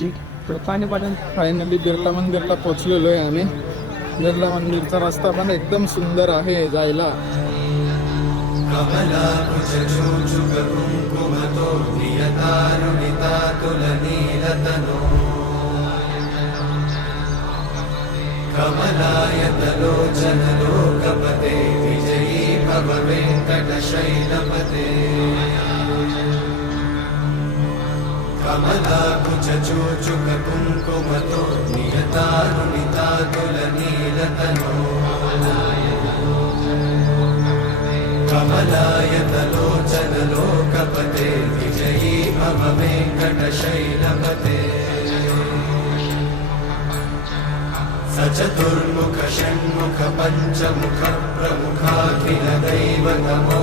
ठीक प्रथानेपर्यंत फायनली बिर्ला मंदिरला पोचलेलो आहे आम्ही. बिर्ला मंदिरचा रस्ता पण एकदम सुंदर आहे जायला. कमलायतलोचन लोकपते विजयी भव वेङ्कटशैलपते कमलाकुचूचुक कुङ्कुमतो नियतारुणितातुलनीलतनो कमलायतलोचन लोकपते विजयी भव वेङ्कटशैलपते सचतुर्मुख षण्मुख पञ्चमुख प्रमुखाखिल दैवतमो